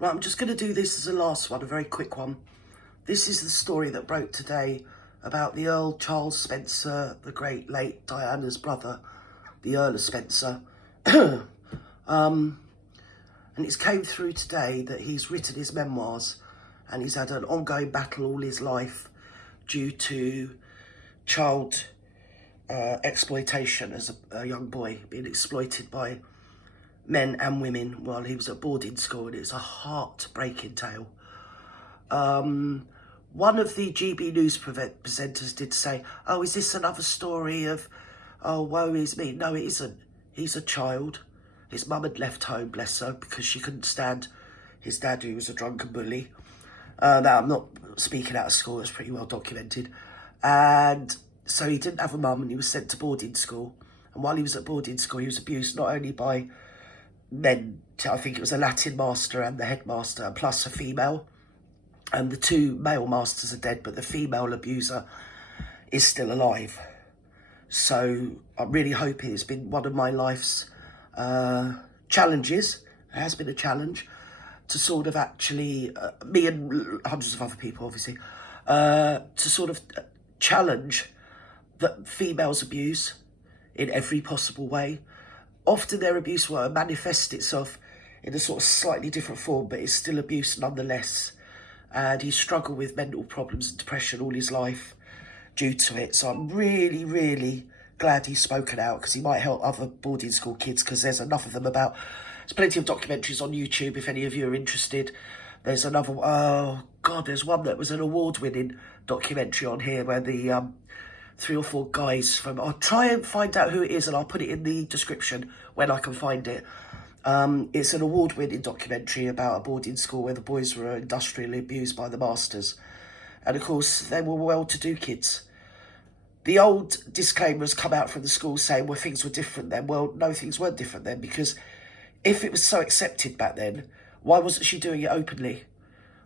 Right, I'm just going to do this as a last one, a very quick one. This is the story that broke today about the Earl Charles Spencer, the great late Diana's brother, the Earl of Spencer. And it's came through today that he's written his memoirs and he's had an ongoing battle all his life due to child exploitation as a young boy, being exploited by men and women while he was at boarding school, and it's a heart-breaking tale. One of the GB News presenters did say, oh, is this another story of, oh, woe is me? No, it isn't. He's a child. His mum had left home, bless her, because she couldn't stand his dad, who was a drunken bully. Now, I'm not speaking out of school, it's pretty well documented. And so he didn't have a mum and he was sent to boarding school. And while he was at boarding school, he was abused not only by men, I think it was a Latin master and the headmaster, and plus a female. And the two male masters are dead, but the female abuser is still alive. So I'm really hoping it's been one of my life's challenges. It has been a challenge to sort of actually, me and hundreds of other people obviously, to sort of challenge that females abuse in every possible way. Often their abuse will manifest itself in a sort of slightly different form, but it's still abuse nonetheless. And he's struggled with mental problems and depression all his life due to it. So I'm really, really glad he's spoken out, because he might help other boarding school kids, because there's enough of them about. There's plenty of documentaries on YouTube if any of you are interested. There's another, oh God, there's one that was an award-winning documentary on here where the 3 or 4 guys from, I'll try and find out who it is and I'll put it in the description when I can find it. It's an award-winning documentary about a boarding school where the boys were industrially abused by the masters. And of course, they were well-to-do kids. The old disclaimers come out from the school saying, well, things were different then. Well, no, things weren't different then, because if it was so accepted back then, why wasn't she doing it openly?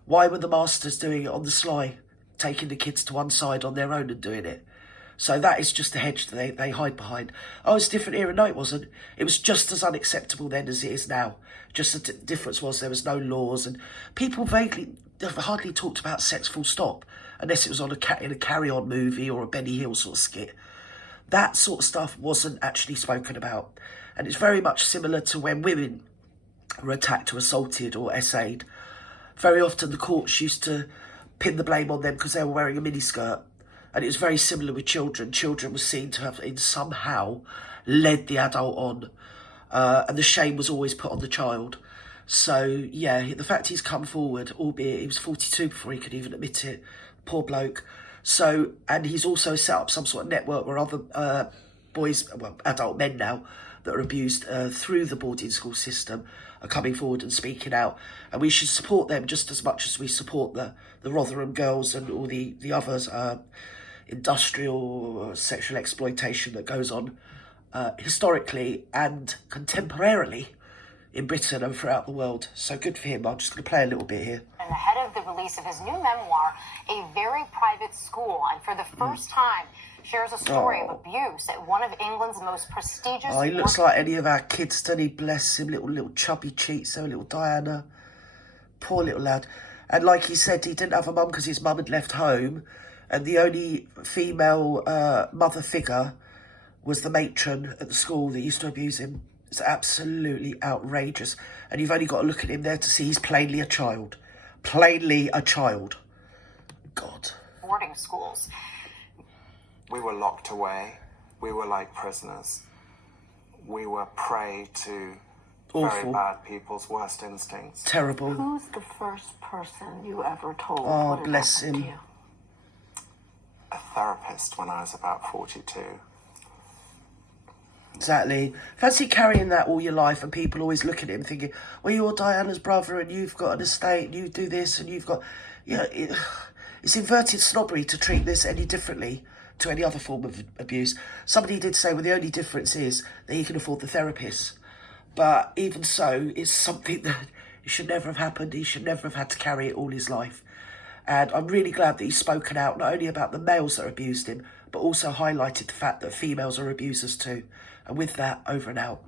Why were the masters doing it on the sly, taking the kids to one side on their own and doing it? So that is just a hedge that they hide behind. Oh, it's different era. No, it wasn't. It was just as unacceptable then as it is now. Just the difference was there was no laws, and people hardly talked about sex full stop, unless it was on in a Carry On movie or a Benny Hill sort of skit. That sort of stuff wasn't actually spoken about. And it's very much similar to when women were attacked or assaulted or essayed. Very often the courts used to pin the blame on them because they were wearing a miniskirt. And it was very similar with children. Children were seen to have somehow led the adult on. And the shame was always put on the child. So, yeah, the fact he's come forward, albeit he was 42 before he could even admit it, poor bloke. So, and he's also set up some sort of network where other boys, well, adult men now, that are abused through the boarding school system are coming forward and speaking out. And we should support them just as much as we support the Rotherham girls and all the others, industrial sexual exploitation that goes on historically and contemporarily in Britain and throughout the world. So good for him. I'm just going to play a little bit here. And ahead of the release of his new memoir, A Very Private School, and for the first time shares a story of abuse at one of England's most prestigious... Oh, he looks like any of our kids, doesn't he? Bless him, little chubby cheeks, so little Diana. Poor little lad. And like he said, he didn't have a mum because his mum had left home, and the only female mother figure was the matron at the school that used to abuse him. It's absolutely outrageous. And you've only got to look at him there to see he's plainly a child. Plainly a child. God. Boarding schools. We were locked away. We were like prisoners. We were prey to very bad people's worst instincts. Terrible. Who's the first person you ever told? Oh, bless him. A therapist when I was about 42. Exactly. Fancy carrying that all your life and people always look at him thinking, well, you're Diana's brother and you've got an estate and you do this and you've got... Yeah, it's inverted snobbery to treat this any differently to any other form of abuse. Somebody did say, well, the only difference is that he can afford the therapist. But even so, it's something that it should never have happened. He should never have had to carry it all his life. And I'm really glad that he's spoken out, not only about the males that abused him, but also highlighted the fact that females are abusers too. And with that, over and out.